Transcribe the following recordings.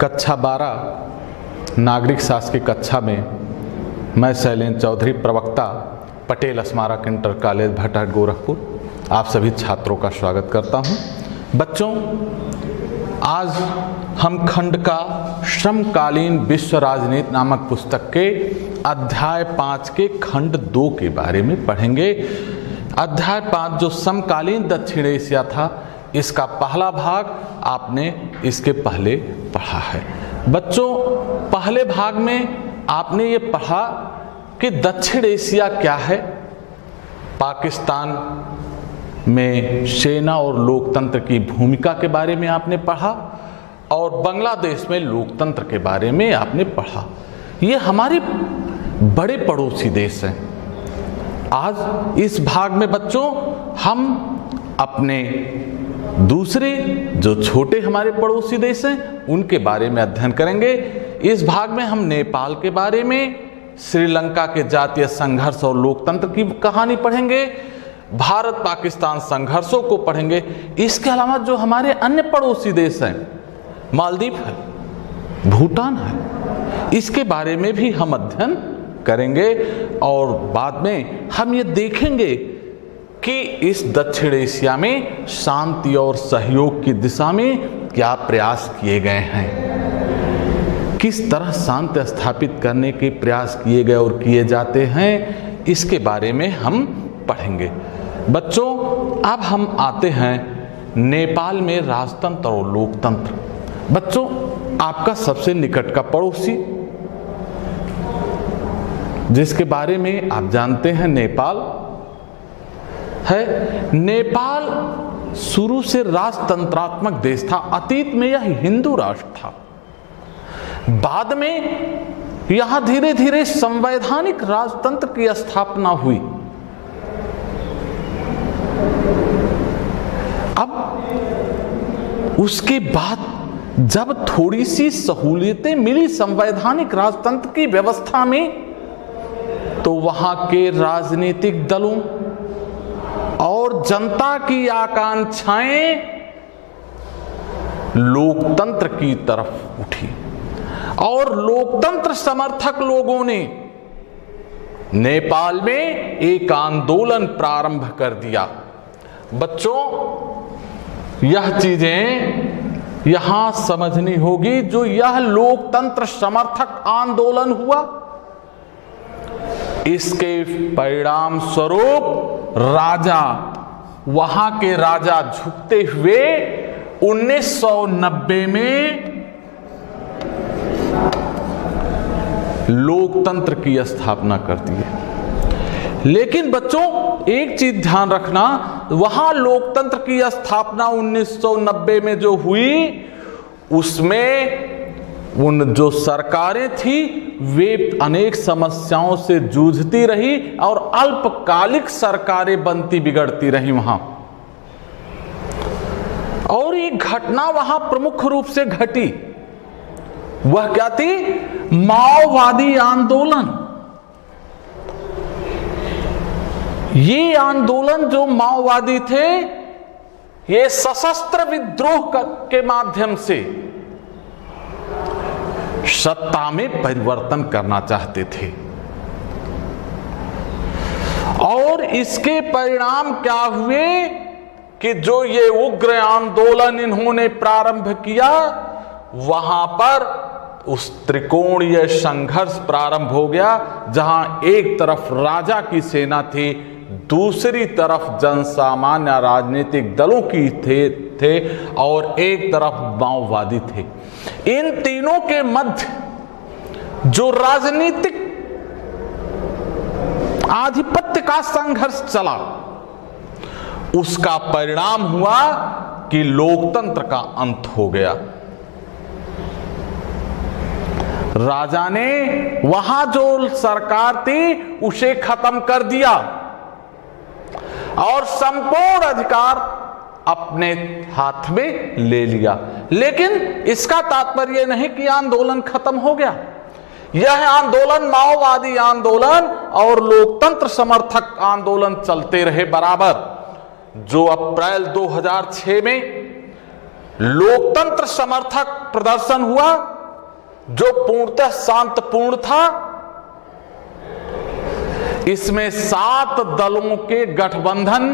कक्षा 12 नागरिक शास्त्र की कक्षा में मैं शैलेंद्र चौधरी, प्रवक्ता, पटेल स्मारक इंटर कॉलेज भटहट गोरखपुर, आप सभी छात्रों का स्वागत करता हूं। बच्चों, आज हम खंड का समकालीन विश्व राजनीति नामक पुस्तक के अध्याय 5 के खंड 2 के बारे में पढ़ेंगे। अध्याय 5 जो समकालीन दक्षिण एशिया था, इसका पहला भाग आपने इसके पहले पढ़ा है। बच्चों, पहले भाग में आपने ये पढ़ा कि दक्षिण एशिया क्या है, पाकिस्तान में सेना और लोकतंत्र की भूमिका के बारे में आपने पढ़ा और बांग्लादेश में लोकतंत्र के बारे में आपने पढ़ा। ये हमारे बड़े पड़ोसी देश हैं। आज इस भाग में बच्चों हम अपने दूसरे जो छोटे हमारे पड़ोसी देश हैं उनके बारे में अध्ययन करेंगे। इस भाग में हम नेपाल के बारे में, श्रीलंका के जातीय संघर्ष और लोकतंत्र की कहानी पढ़ेंगे, भारत पाकिस्तान संघर्षों को पढ़ेंगे। इसके अलावा जो हमारे अन्य पड़ोसी देश हैं, मालदीव है, भूटान है, इसके बारे में भी हम अध्ययन करेंगे और बाद में हम ये देखेंगे कि इस दक्षिण एशिया में शांति और सहयोग की दिशा में क्या प्रयास किए गए हैं, किस तरह शांति स्थापित करने के प्रयास किए गए और किए जाते हैं, इसके बारे में हम पढ़ेंगे। बच्चों, अब हम आते हैं नेपाल में राजतंत्र और लोकतंत्र। बच्चों, आपका सबसे निकट का पड़ोसी जिसके बारे में आप जानते हैं नेपाल है। नेपाल शुरू से राजतंत्रात्मक देश था। अतीत में यह हिंदू राष्ट्र था। बाद में यहां धीरे धीरे संवैधानिक राजतंत्र की स्थापना हुई। अब उसके बाद जब थोड़ी सी सहूलियतें मिली संवैधानिक राजतंत्र की व्यवस्था में, तो वहां के राजनीतिक दलों और जनता की आकांक्षाएं लोकतंत्र की तरफ उठी और लोकतंत्र समर्थक लोगों ने नेपाल में एक आंदोलन प्रारंभ कर दिया। बच्चों, यह चीजें यहां समझनी होगी। जो यह लोकतंत्र समर्थक आंदोलन हुआ, इसके परिणाम स्वरूप राजा, वहां के राजा झुकते हुए 1990 में लोकतंत्र की स्थापना कर दी। लेकिन बच्चों, एक चीज ध्यान रखना, वहां लोकतंत्र की स्थापना 1990 में जो हुई, उसमें उन जो सरकारें थी वे अनेक समस्याओं से जूझती रही और अल्पकालिक सरकारें बनती बिगड़ती रही वहां। और एक घटना वहां प्रमुख रूप से घटी, वह क्या थी? माओवादी आंदोलन। ये आंदोलन जो माओवादी थे, ये सशस्त्र विद्रोह के माध्यम से सत्ता में परिवर्तन करना चाहते थे। और इसके परिणाम क्या हुए कि जो ये उग्र आंदोलन इन्होंने प्रारंभ किया, वहां पर उस त्रिकोणीय संघर्ष प्रारंभ हो गया, जहां एक तरफ राजा की सेना थी, दूसरी तरफ जनसामान्य राजनीतिक दलों की थे और एक तरफ माओवादी थे। इन तीनों के मध्य जो राजनीतिक आधिपत्य का संघर्ष चला, उसका परिणाम हुआ कि लोकतंत्र का अंत हो गया। राजा ने वहां जो सरकार थी उसे खत्म कर दिया और संपूर्ण अधिकार अपने हाथ में ले लिया। लेकिन इसका तात्पर्य नहीं कि आंदोलन खत्म हो गया। यह आंदोलन, माओवादी आंदोलन और लोकतंत्र समर्थक आंदोलन चलते रहे बराबर। जो अप्रैल 2006 में लोकतंत्र समर्थक प्रदर्शन हुआ जो पूर्णतः शांतिपूर्ण था। इसमें 7 दलों के गठबंधन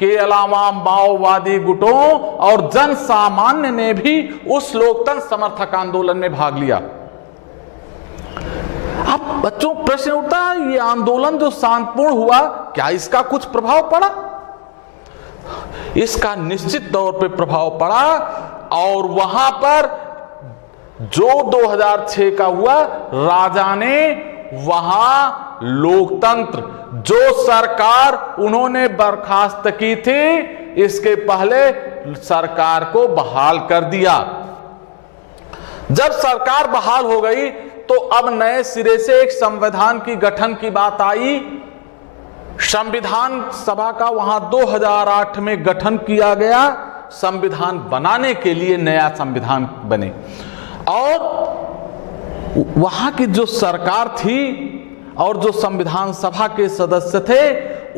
के अलावा माओवादी गुटों और जन सामान्य ने भी उस लोकतंत्र समर्थक आंदोलन में भाग लिया। अब बच्चों प्रश्न उठता है, ये आंदोलन जो शांतिपूर्ण हुआ, क्या इसका कुछ प्रभाव पड़ा? इसका निश्चित तौर पे प्रभाव पड़ा। और वहां पर जो 2006 का हुआ, राजा ने वहां लोकतंत्र जो सरकार उन्होंने बर्खास्त की थी, इसके पहले सरकार को बहाल कर दिया। जब सरकार बहाल हो गई तो अब नए सिरे से एक संविधान की गठन की बात आई। संविधान सभा का वहां 2008 में गठन किया गया, संविधान बनाने के लिए नया संविधान बने। और वहां की जो सरकार थी और जो संविधान सभा के सदस्य थे,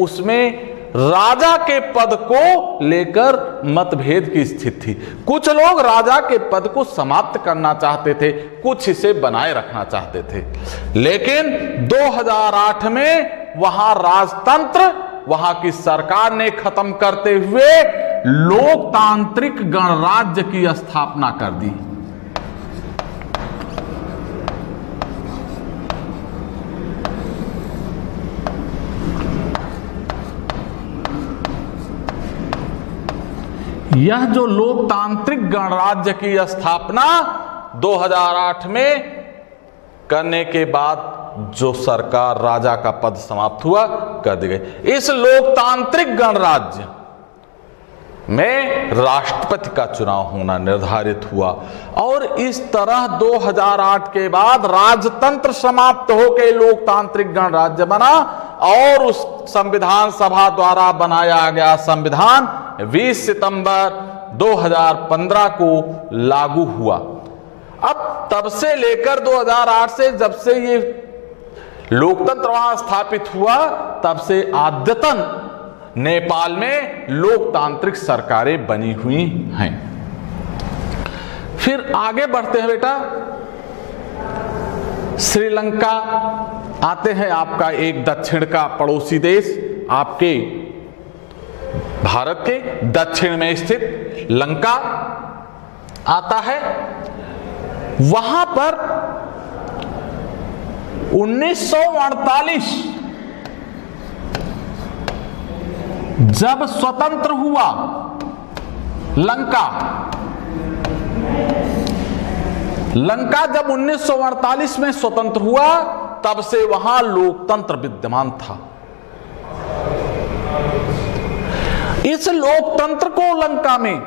उसमें राजा के पद को लेकर मतभेद की स्थिति थी। कुछ लोग राजा के पद को समाप्त करना चाहते थे, कुछ इसे बनाए रखना चाहते थे। लेकिन 2008 में वहां राजतंत्र, वहां की सरकार ने खत्म करते हुए लोकतांत्रिक गणराज्य की स्थापना कर दी। यह जो लोकतांत्रिक गणराज्य की स्थापना 2008 में करने के बाद जो सरकार, राजा का पद समाप्त हुआ, कर दी गई। इस लोकतांत्रिक गणराज्य में राष्ट्रपति का चुनाव होना निर्धारित हुआ। और इस तरह 2008 के बाद राजतंत्र समाप्त होकर लोकतांत्रिक गणराज्य बना और उस संविधान सभा द्वारा बनाया गया संविधान 20 सितंबर 2015 को लागू हुआ। अब तब से लेकर 2008 से जब से ये लोकतंत्र वहां स्थापित हुआ, तब से आद्यतन नेपाल में लोकतांत्रिक सरकारें बनी हुई हैं। फिर आगे बढ़ते हैं बेटा, श्रीलंका आते हैं। आपका एक दक्षिण का पड़ोसी देश, आपके भारत के दक्षिण में स्थित लंका आता है। वहां पर 1948 जब स्वतंत्र हुआ लंका जब 1948 में स्वतंत्र हुआ, तब से वहां लोकतंत्र विद्यमान था। इस लोकतंत्र को लंका में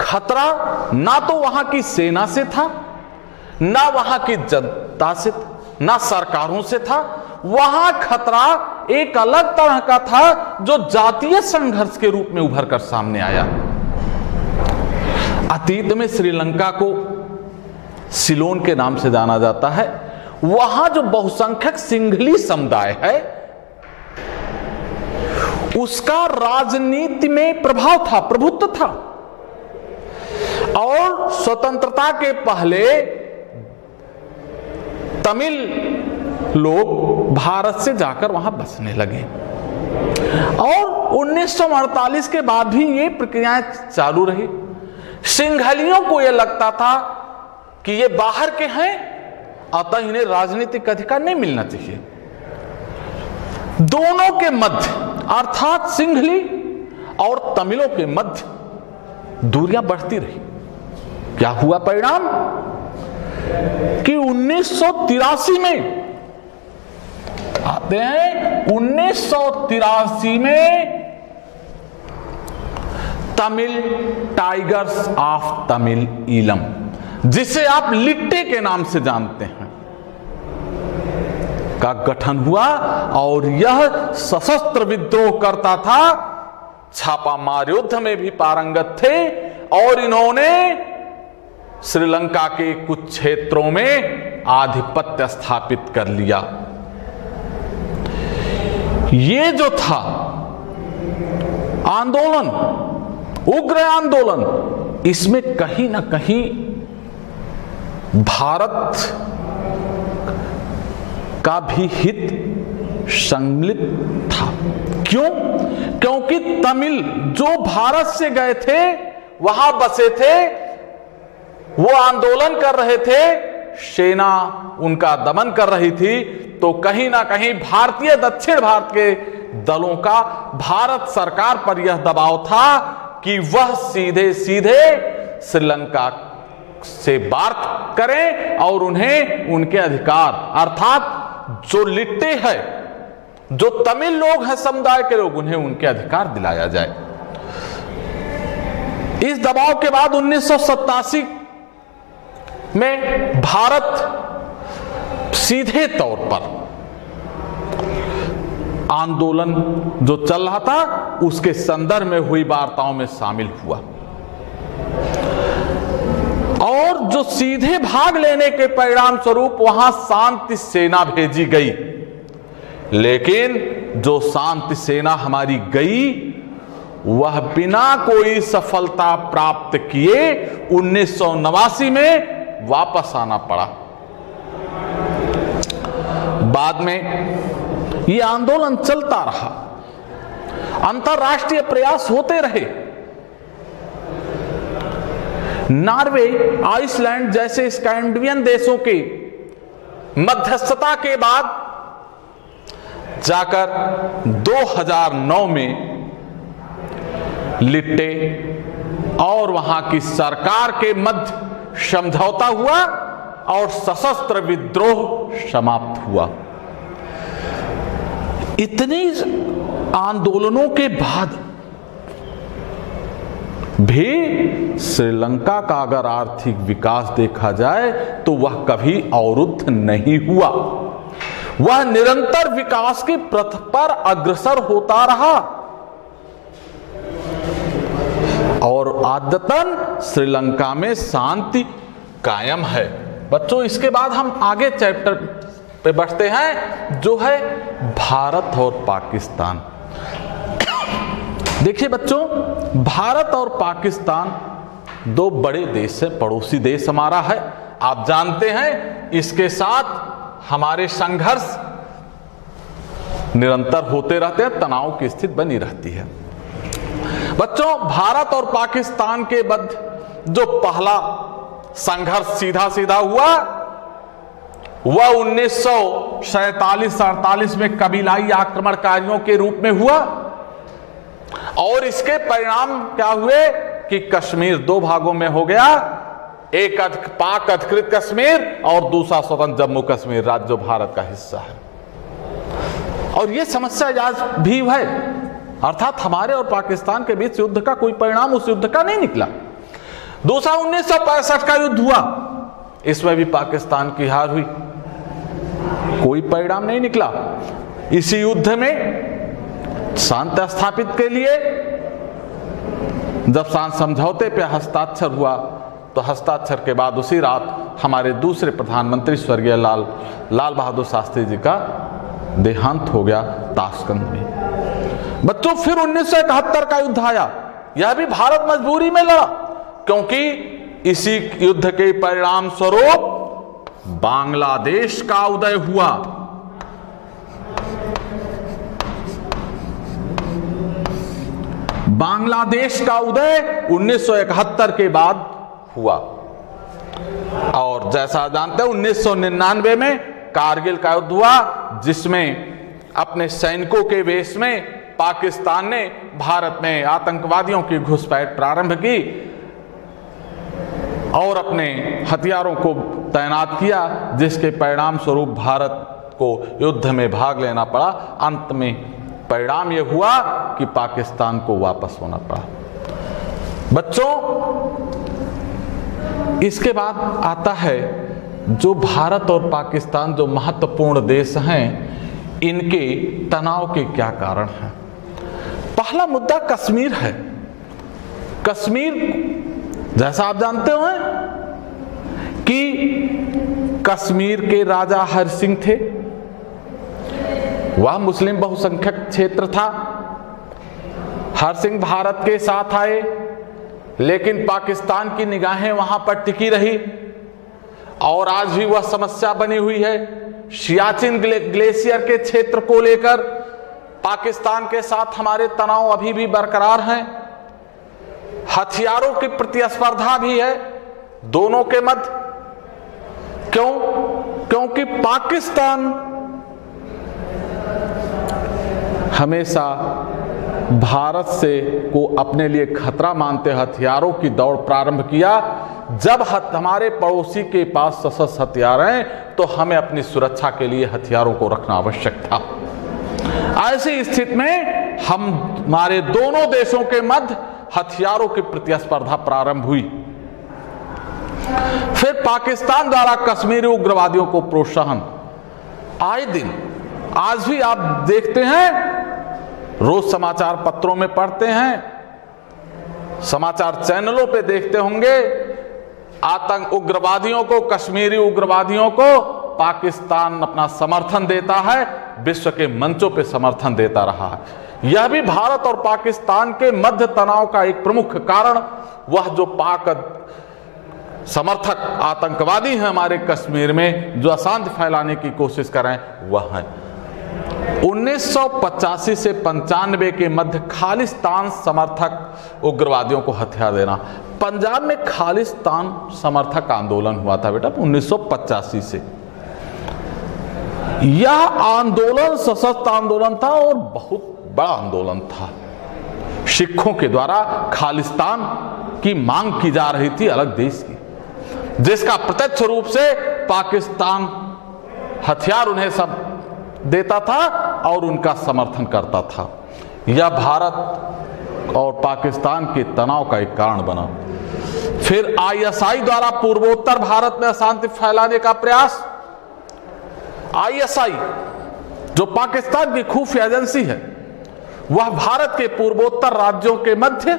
खतरा ना तो वहां की सेना से था, ना वहां की जनता से, ना सरकारों से था। वहां खतरा एक अलग तरह का था जो जातीय संघर्ष के रूप में उभर कर सामने आया। अतीत में श्रीलंका को सिलोन के नाम से जाना जाता है। वहां जो बहुसंख्यक सिंघली समुदाय है, उसका राजनीति में प्रभाव था, प्रभुत्व था। और स्वतंत्रता के पहले तमिल लोग भारत से जाकर वहां बसने लगे और 1948 के बाद भी ये प्रक्रियाएं चालू रही। सिंघलियों को यह लगता था कि ये बाहर के हैं, अतः इन्हें राजनीतिक अधिकार नहीं मिलना चाहिए। दोनों के मध्य अर्थात सिंघली और तमिलों के मध्य दूरियां बढ़ती रही। क्या हुआ परिणाम कि 1983 में आते हैं, 1983 में तमिल टाइगर्स ऑफ तमिल ईलम, जिसे आप लिट्टे के नाम से जानते हैं, का गठन हुआ। और यह सशस्त्र विद्रोह करता था, छापामार युद्ध में भी पारंगत थे और इन्होंने श्रीलंका के कुछ क्षेत्रों में आधिपत्य स्थापित कर लिया। ये जो था आंदोलन, उग्र आंदोलन, इसमें कहीं ना कहीं भारत का भी हित सम्मिलित था। क्यों? क्योंकि तमिल जो भारत से गए थे, वहां बसे थे, वो आंदोलन कर रहे थे, सेना उनका दमन कर रही थी, तो कहीं ना कहीं भारतीय दक्षिण भारत के दलों का भारत सरकार पर यह दबाव था कि वह सीधे सीधे श्रीलंका से बात करें और उन्हें उनके अधिकार, अर्थात जो लिट्टे हैं, जो तमिल लोग हैं समुदाय के लोग, उन्हें उनके अधिकार दिलाया जाए। इस दबाव के बाद 1987 में भारत सीधे तौर पर आंदोलन जो चल रहा था उसके संदर्भ में हुई वार्ताओं में शामिल हुआ और जो सीधे भाग लेने के परिणाम स्वरूप वहां शांति सेना भेजी गई। लेकिन जो शांति सेना हमारी गई वह बिना कोई सफलता प्राप्त किए 1989 में वापस आना पड़ा। बाद में यह आंदोलन चलता रहा, अंतरराष्ट्रीय प्रयास होते रहे। नॉर्वे, आइसलैंड जैसे स्कैंडिनेवियन देशों के मध्यस्थता के बाद जाकर 2009 में लिट्टे और वहां की सरकार के मध्य समझौता हुआ और सशस्त्र विद्रोह समाप्त हुआ। इतने आंदोलनों के बाद भी श्रीलंका का अगर आर्थिक विकास देखा जाए तो वह कभी अवरुद्ध नहीं हुआ, वह निरंतर विकास के पथ पर अग्रसर होता रहा और आदतन श्रीलंका में शांति कायम है। बच्चों, इसके बाद हम आगे चैप्टर पे बढ़ते हैं जो है भारत और पाकिस्तान। देखिए बच्चों, भारत और पाकिस्तान दो बड़े देश हैं, पड़ोसी देश हमारा है। आप जानते हैं इसके साथ हमारे संघर्ष निरंतर होते रहते हैं, तनाव की स्थिति बनी रहती है। बच्चों, भारत और पाकिस्तान के मध्य जो पहला संघर्ष सीधा सीधा हुआ वह 1947-48 में कबीलाई आक्रमणकारियों के रूप में हुआ और इसके परिणाम क्या हुए कि कश्मीर दो भागों में हो गया, एक पाक अधिकृत कश्मीर और दूसरा स्वतंत्र जम्मू कश्मीर राज्य जो भारत का हिस्सा है। और यह समस्या आज भी है, अर्थात हमारे और पाकिस्तान के बीच युद्ध का कोई परिणाम उस युद्ध का नहीं निकला। दूसरा 1965 का युद्ध हुआ, इसमें भी पाकिस्तान की हार हुई, कोई परिणाम नहीं निकला। इसी युद्ध में शांति स्थापित के लिए जब शांति समझौते पे हस्ताक्षर हुआ तो हस्ताक्षर के बाद उसी रात हमारे दूसरे प्रधानमंत्री स्वर्गीय लाल बहादुर शास्त्री जी का देहांत हो गया ताशकंद में। बच्चों, फिर 1971 का युद्ध आया, यह भी भारत मजबूरी में लड़ा क्योंकि इसी युद्ध के परिणाम स्वरूप बांग्लादेश का उदय हुआ। बांग्लादेश का उदय 1971 के बाद हुआ और जैसा जानते हैं 1999 में कारगिल का युद्ध हुआ जिसमें अपने सैनिकों के वेश में पाकिस्तान ने भारत में आतंकवादियों की घुसपैठ प्रारंभ की और अपने हथियारों को तैनात किया, जिसके परिणाम स्वरूप भारत को युद्ध में भाग लेना पड़ा। अंत में परिणाम यह हुआ कि पाकिस्तान को वापस होना पड़ा। बच्चों, इसके बाद आता है जो भारत और पाकिस्तान जो महत्वपूर्ण देश हैं, इनके तनाव के क्या कारण हैं। पहला मुद्दा कश्मीर है। कश्मीर जैसा आप जानते हो कि कश्मीर के राजा हरि सिंह थे, वह मुस्लिम बहुसंख्यक क्षेत्र था। हरि सिंह भारत के साथ आए, लेकिन पाकिस्तान की निगाहें वहां पर टिकी रही और आज भी वह समस्या बनी हुई है। सियाचिन ग्लेशियर के क्षेत्र को लेकर पाकिस्तान के साथ हमारे तनाव अभी भी बरकरार हैं। हथियारों की प्रतिस्पर्धा भी है दोनों के मध्य। क्यों? क्योंकि पाकिस्तान हमेशा भारत से को अपने लिए खतरा मानते हथियारों की दौड़ प्रारंभ किया। जब हमारे पड़ोसी के पास सशस्त्र हथियार हैं तो हमें अपनी सुरक्षा के लिए हथियारों को रखना आवश्यक था। ऐसी स्थिति में हमारे दोनों देशों के मध्य हथियारों की प्रतिस्पर्धा प्रारंभ हुई। फिर पाकिस्तान द्वारा कश्मीरी उग्रवादियों को प्रोत्साहन आए दिन आज भी आप देखते हैं, रोज समाचार पत्रों में पढ़ते हैं, समाचार चैनलों पे देखते होंगे, आतंक उग्रवादियों को, कश्मीरी उग्रवादियों को पाकिस्तान अपना समर्थन देता है, विश्व के मंचों पे समर्थन देता रहा है। यह भी भारत और पाकिस्तान के मध्य तनाव का एक प्रमुख कारण वह जो पाक समर्थक आतंकवादी हैं हमारे कश्मीर में, जो अशांति फैलाने की कोशिश करें, वह है 1985 से 95 के मध्य खालिस्तान समर्थक उग्रवादियों को हथियार देना। पंजाब में खालिस्तान समर्थक आंदोलन हुआ था बेटा 1985 से। यह आंदोलन सशस्त्र आंदोलन था और बहुत बड़ा आंदोलन था। सिखों के द्वारा खालिस्तान की मांग की जा रही थी अलग देश की, जिसका प्रत्यक्ष रूप से पाकिस्तान हथियार उन्हें सब देता था और उनका समर्थन करता था। यह भारत और पाकिस्तान के तनाव का एक कारण बना। फिर आईएसआई द्वारा पूर्वोत्तर भारत में अशांति फैलाने का प्रयास। आईएसआई जो पाकिस्तान की खुफिया एजेंसी है, वह भारत के पूर्वोत्तर राज्यों के मध्य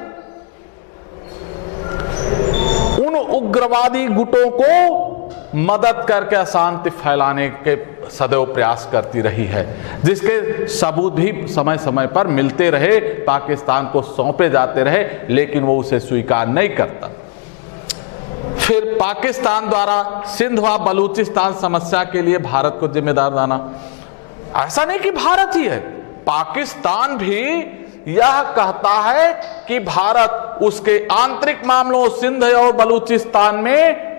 उन उग्रवादी गुटों को मदद करके अशांति फैलाने के सदैव प्रयास करती रही है, जिसके सबूत भी समय समय पर मिलते रहे, पाकिस्तान को सौंपे जाते रहे, लेकिन वो उसे स्वीकार नहीं करता। फिर पाकिस्तान द्वारा सिंध व बलूचिस्तान समस्या के लिए भारत को जिम्मेदार माना। ऐसा नहीं कि भारत ही है, पाकिस्तान भी यह कहता है कि भारत उसके आंतरिक मामलों सिंध और बलूचिस्तान में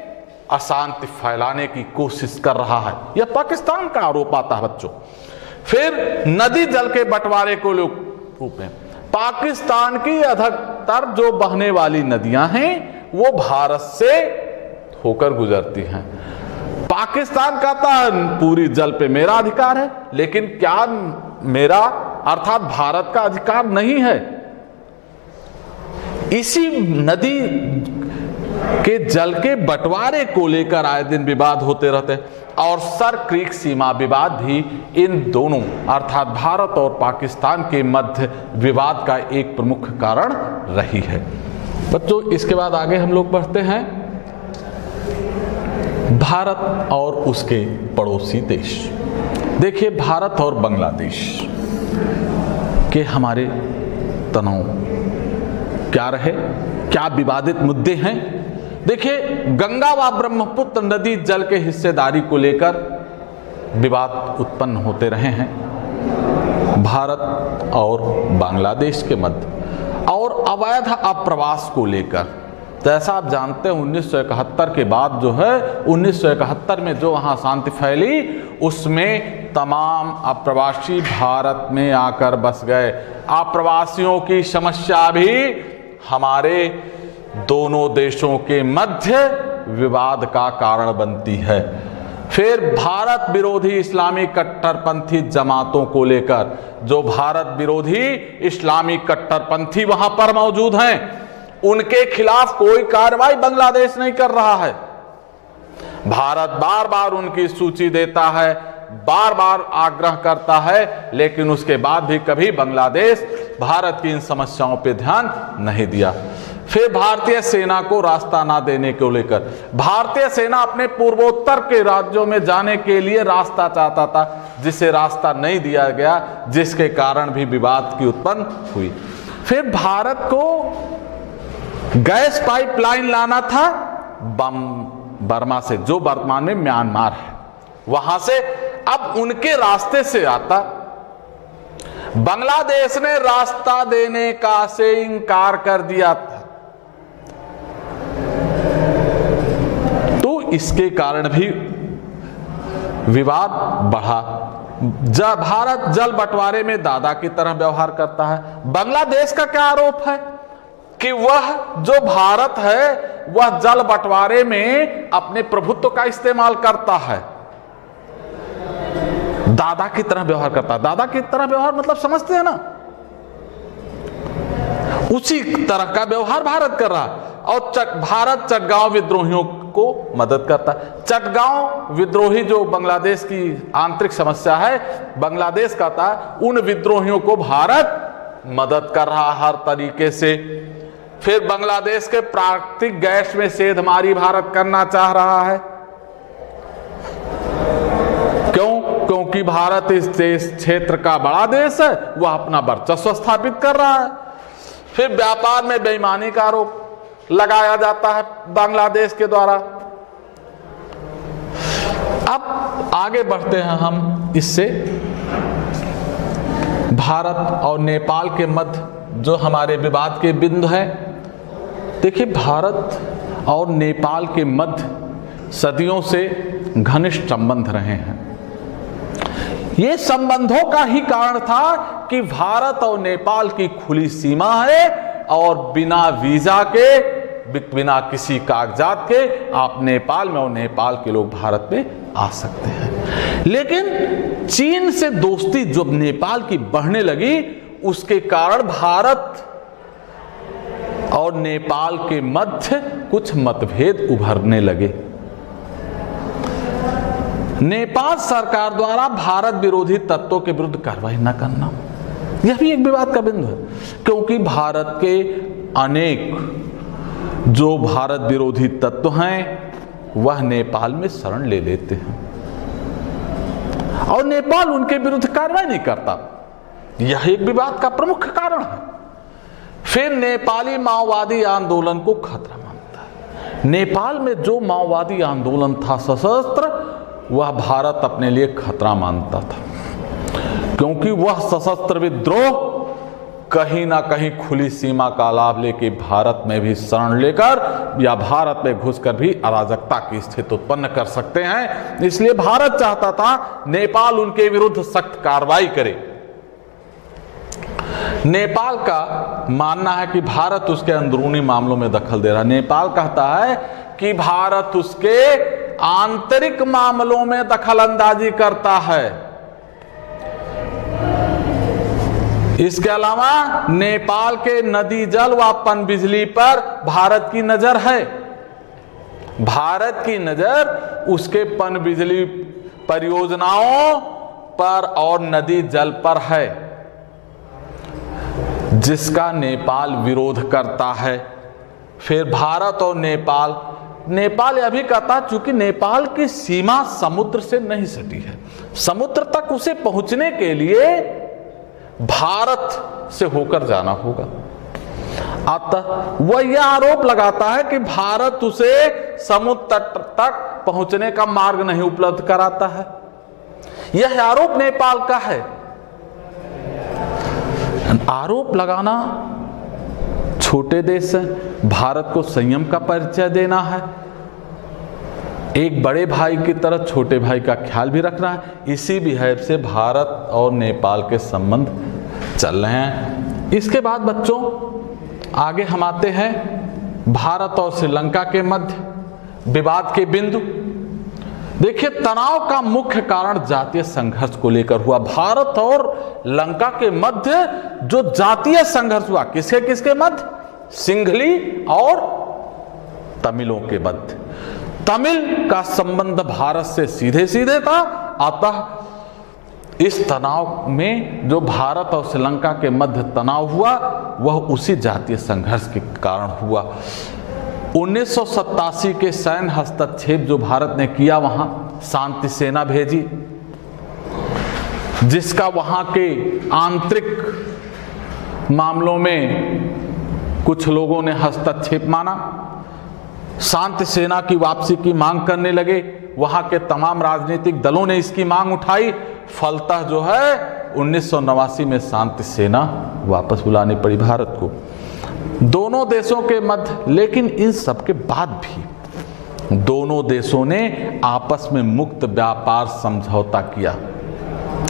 अशांति फैलाने की कोशिश कर रहा है। यह पाकिस्तान का आरोप आता है बच्चों। फिर नदी जल के बंटवारे को रूप में पाकिस्तान की अधिकतर जो बहने वाली नदियां हैं वो भारत से होकर गुजरती हैं। पाकिस्तान कहता है पूरी जल पे मेरा अधिकार है, लेकिन क्या मेरा अर्थात भारत का अधिकार नहीं है? इसी नदी के जल के बंटवारे को लेकर आए दिन विवाद होते रहते और सर क्रीक सीमा विवाद भी इन दोनों अर्थात भारत और पाकिस्तान के मध्य विवाद का एक प्रमुख कारण रही है। बच्चों इसके बाद आगे हम लोग बढ़ते हैं भारत और उसके पड़ोसी देश। देखिए भारत और बांग्लादेश के हमारे तनाव क्या रहे, क्या विवादित मुद्दे हैं। देखिए गंगा व ब्रह्मपुत्र नदी जल के हिस्सेदारी को लेकर विवाद उत्पन्न होते रहे हैं भारत और बांग्लादेश के मध्य, और अवैध अप्रवास को लेकर। जैसा आप जानते हैं 1971 के बाद जो है 1971 में जो वहाँ शांति फैली उसमें तमाम अप्रवासी भारत में आकर बस गए। अप्रवासियों की समस्या भी हमारे दोनों देशों के मध्य विवाद का कारण बनती है। फिर भारत विरोधी इस्लामी कट्टरपंथी जमातों को लेकर, जो भारत विरोधी इस्लामी कट्टरपंथी वहां पर मौजूद हैं, उनके खिलाफ कोई कार्रवाई बांग्लादेश नहीं कर रहा है। भारत बार बार उनकी सूची देता है, बार बार आग्रह करता है, लेकिन उसके बाद भी कभी बांग्लादेश भारत की इन समस्याओं पे ध्यान नहीं दिया। फिर भारतीय सेना को रास्ता ना देने को लेकर, भारतीय सेना अपने पूर्वोत्तर के राज्यों में जाने के लिए रास्ता चाहता था, जिसे रास्ता नहीं दिया गया, जिसके कारण भी विवाद की उत्पन्न हुई। फिर भारत को गैस पाइपलाइन लाना था बर्मा से, जो वर्तमान में म्यांमार है, वहां से। अब उनके रास्ते से आता, बांग्लादेश ने रास्ता देने का से इनकार कर दिया था, तो इसके कारण भी विवाद बढ़ा। भारत जल बंटवारे में दादा की तरह व्यवहार करता है। बांग्लादेश का क्या आरोप है कि वह जो भारत है वह जल बंटवारे में अपने प्रभुत्व का इस्तेमाल करता है, दादा की तरह व्यवहार करता है। दादा की तरह व्यवहार मतलब समझते हैं ना, उसी तरह का व्यवहार भारत कर रहा है। और भारत चटगांव विद्रोहियों को मदद करता है। चटगांव विद्रोही जो बांग्लादेश की आंतरिक समस्या है, बांग्लादेश कहता है उन विद्रोहियों को भारत मदद कर रहा हर तरीके से। फिर बांग्लादेश के प्राकृतिक गैस में सेधमारी भारत करना चाह रहा है। क्यों? क्योंकि भारत इस देश क्षेत्र का बड़ा देश है, वह अपना वर्चस्व स्थापित कर रहा है। फिर व्यापार में बेईमानी का आरोप लगाया जाता है बांग्लादेश के द्वारा। अब आगे बढ़ते हैं हम इससे। भारत और नेपाल के मध्य जो हमारे विवाद के बिंदु है, देखिए भारत और नेपाल के मध्य सदियों से घनिष्ठ संबंध रहे हैं। ये संबंधों का ही कारण था कि भारत और नेपाल की खुली सीमा है और बिना वीजा के, बिना किसी कागजात के आप नेपाल में और नेपाल के लोग भारत में आ सकते हैं। लेकिन चीन से दोस्ती जब नेपाल की बढ़ने लगी, उसके कारण भारत और नेपाल के मध्य कुछ मतभेद उभरने लगे। नेपाल सरकार द्वारा भारत विरोधी तत्वों के विरुद्ध कार्रवाई न करना, यह भी एक विवाद का बिंदु है, क्योंकि भारत के अनेक जो भारत विरोधी तत्व हैं वह नेपाल में शरण ले लेते हैं और नेपाल उनके विरुद्ध कार्रवाई नहीं करता। यह एक विवाद का प्रमुख कारण है। फिर नेपाली माओवादी आंदोलन को खतरा मानता है। नेपाल में जो माओवादी आंदोलन था सशस्त्र, वह भारत अपने लिए खतरा मानता था, क्योंकि वह सशस्त्र विद्रोह कहीं ना कहीं खुली सीमा का लाभ लेके भारत में भी शरण लेकर या भारत में घुसकर भी अराजकता की स्थिति उत्पन्न कर सकते हैं। इसलिए भारत चाहता था नेपाल उनके विरुद्ध सख्त कार्रवाई करे। नेपाल का मानना है कि भारत उसके अंदरूनी मामलों में दखल दे रहा है। नेपाल कहता है कि भारत उसके आंतरिक मामलों में दखल अंदाजी करता है। इसके अलावा नेपाल के नदी जल व पनबिजली पर भारत की नजर है। भारत की नजर उसके पनबिजली परियोजनाओं पर और नदी जल पर है, जिसका नेपाल विरोध करता है। फिर भारत और नेपाल यह भी कहता है, चूंकि नेपाल की सीमा समुद्र से नहीं सटी है, समुद्र तक उसे पहुंचने के लिए भारत से होकर जाना होगा। अतः वह यह आरोप लगाता है कि भारत उसे समुद्र तट तक पहुंचने का मार्ग नहीं उपलब्ध कराता है। यह आरोप नेपाल का है। आरोप लगाना छोटे देश से भारत को संयम का परिचय देना है, एक बड़े भाई की तरह छोटे भाई का ख्याल भी रखना है। इसी विहैब से भारत और नेपाल के संबंध चल रहे हैं। इसके बाद बच्चों आगे हम आते हैं भारत और श्रीलंका के मध्य विवाद के बिंदु। देखिए, तनाव का मुख्य कारण जातीय संघर्ष को लेकर हुआ। भारत और लंका के मध्य जो जातीय संघर्ष हुआ, किसके किसके मध्य? सिंघली और तमिलों के मध्य। तमिल का संबंध भारत से सीधे सीधे था, अतः इस तनाव में जो भारत और श्रीलंका के मध्य तनाव हुआ वह उसी जातीय संघर्ष के कारण हुआ। 1987 के सैन्य हस्तक्षेप जो भारत ने किया, वहां शांति सेना भेजी, जिसका वहां के आंतरिक मामलों में कुछ लोगों ने हस्तक्षेप माना, शांति सेना की वापसी की मांग करने लगे। वहां के तमाम राजनीतिक दलों ने इसकी मांग उठाई। फलतः जो है 1989 में शांति सेना वापस बुलानी पड़ी भारत को, दोनों देशों के मध्य। लेकिन इन सब के बाद भी दोनों देशों ने आपस में मुक्त व्यापार समझौता किया।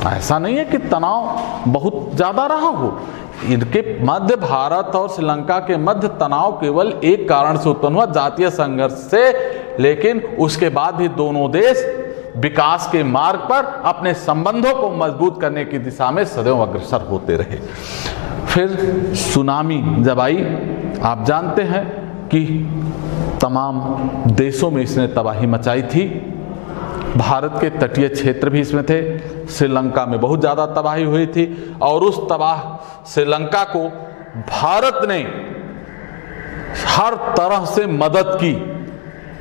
ऐसा नहीं है कि तनाव बहुत ज्यादा रहा हो। इनके मध्य, भारत और श्रीलंका के मध्य तनाव केवल एक कारण से उत्पन्न हुआ, जातीय संघर्ष से। लेकिन उसके बाद भी दोनों देश विकास के मार्ग पर अपने संबंधों को मजबूत करने की दिशा में सदैव अग्रसर होते रहे। फिर सुनामी जब आई, आप जानते हैं कि तमाम देशों में इसने तबाही मचाई थी। भारत के तटीय क्षेत्र भी इसमें थे। श्रीलंका में बहुत ज़्यादा तबाही हुई थी और उस तबाह श्रीलंका को भारत ने हर तरह से मदद की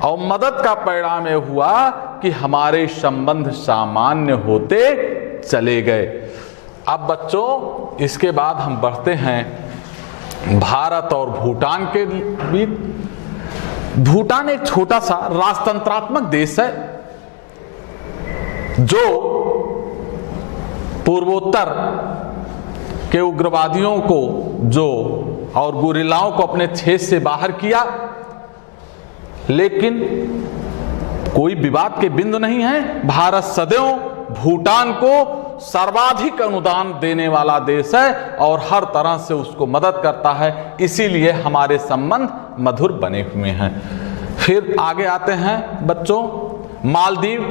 और मदद का परिणाम यह हुआ कि हमारे संबंध सामान्य होते चले गए। अब बच्चों, इसके बाद हम बढ़ते हैं भारत और भूटान के बीच। भूटान एक छोटा सा राजतंत्रात्मक देश है जो पूर्वोत्तर के उग्रवादियों को और गुरिल्लाओं को अपने क्षेत्र से बाहर किया। लेकिन कोई विवाद के बिंदु नहीं है। भारत सदैव भूटान को सर्वाधिक अनुदान देने वाला देश है और हर तरह से उसको मदद करता है। इसीलिए हमारे संबंध मधुर बने हुए हैं। फिर आगे आते हैं बच्चों, मालदीव।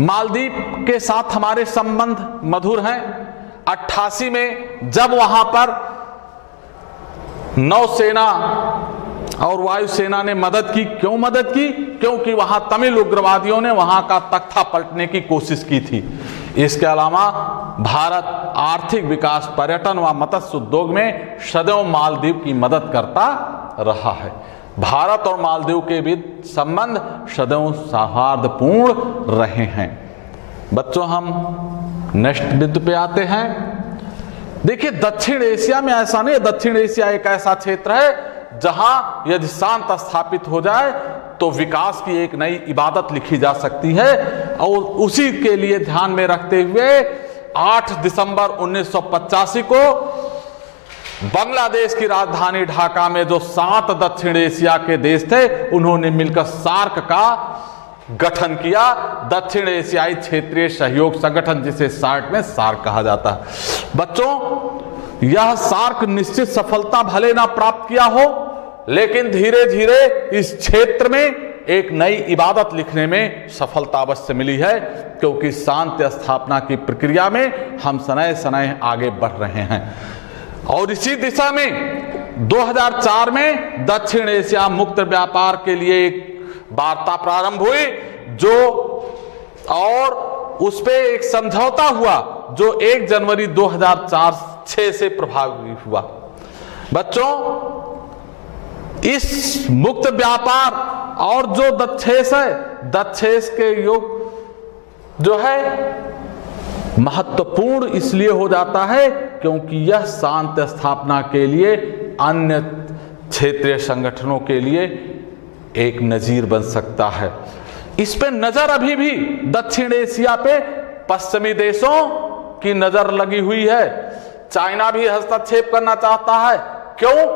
मालदीव के साथ हमारे संबंध मधुर हैं। 88 में जब वहां पर नौसेना और वायुसेना ने मदद की। क्यों मदद की? क्योंकि वहां तमिल उग्रवादियों ने वहां का तख्ता पलटने की कोशिश की थी। इसके अलावा भारत आर्थिक विकास, पर्यटन व मत्स्य उद्योग में सदैव मालदीव की मदद करता रहा है। भारत और मालदीव के बीच संबंध सदैव सौहार्दपूर्ण रहे हैं। बच्चों, हम नेक्स्ट बिंदु पे आते हैं। देखिए, दक्षिण एशिया में ऐसा नहीं है। दक्षिण एशिया एक ऐसा क्षेत्र है जहां यदि शांति स्थापित हो जाए तो विकास की एक नई इबादत लिखी जा सकती है। और उसी के लिए ध्यान में रखते हुए 8 दिसंबर 1985 को बांग्लादेश की राजधानी ढाका में जो 7 दक्षिण एशिया के देश थे, उन्होंने मिलकर सार्क का गठन किया। दक्षिण एशियाई क्षेत्रीय सहयोग संगठन, जिसे शार्ट में सार्क कहा जाता है। बच्चों, यह सार्क निश्चित सफलता भले ना प्राप्त किया हो, लेकिन धीरे धीरे इस क्षेत्र में एक नई इबादत लिखने में सफलता अवश्य मिली है, क्योंकि शांति स्थापना की प्रक्रिया में हम सनय सनय आगे बढ़ रहे हैं। और इसी दिशा में 2004 में दक्षिण एशिया मुक्त व्यापार के लिए एक वार्ता प्रारंभ हुई, और उस पे एक समझौता हुआ जो 1 जनवरी 2006 से प्रभावी हुआ। बच्चों, इस मुक्त व्यापार और जो दक्षेश है, दक्षेश के योग जो है महत्वपूर्ण इसलिए हो जाता है क्योंकि यह शांति स्थापना के लिए अन्य क्षेत्रीय संगठनों के लिए एक नजीर बन सकता है। इस पे नजर अभी भी दक्षिण एशिया पे पश्चिमी देशों की नजर लगी हुई है। चाइना भी हस्तक्षेप करना चाहता है। क्यों?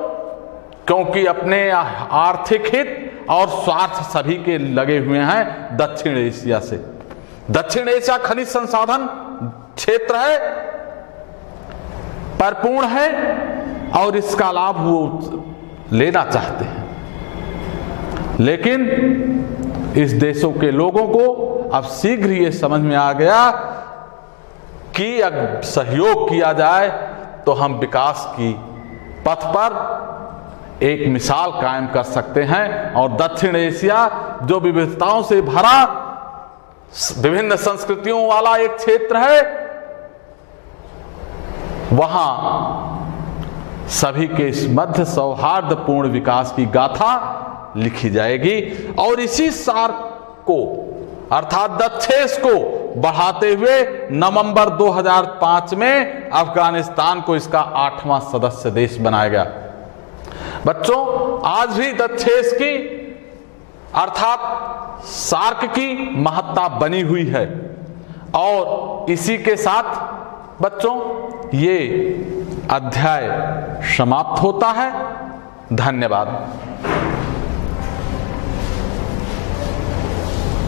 क्योंकि अपने आर्थिक हित और स्वार्थ सभी के लगे हुए हैं दक्षिण एशिया से। दक्षिण एशिया खनिज संसाधन क्षेत्र है, परिपूर्ण है और इसका लाभ वो लेना चाहते हैं। लेकिन इस देशों के लोगों को अब शीघ्र ये समझ में आ गया कि अगर सहयोग किया जाए तो हम विकास की पथ पर एक मिसाल कायम कर सकते हैं। और दक्षिण एशिया जो विविधताओं से भरा, विभिन्न संस्कृतियों वाला एक क्षेत्र है, वहां सभी के इस मध्य सौहार्दपूर्ण विकास की गाथा लिखी जाएगी। और इसी सार्क को अर्थात दक्षेश को बढ़ाते हुए नवंबर 2005 में अफगानिस्तान को इसका 8वां सदस्य देश बनाया गया। बच्चों आज भी दक्षेश की अर्थात सार्क की महत्ता बनी हुई है। और इसी के साथ बच्चों ये अध्याय समाप्त होता है। धन्यवाद।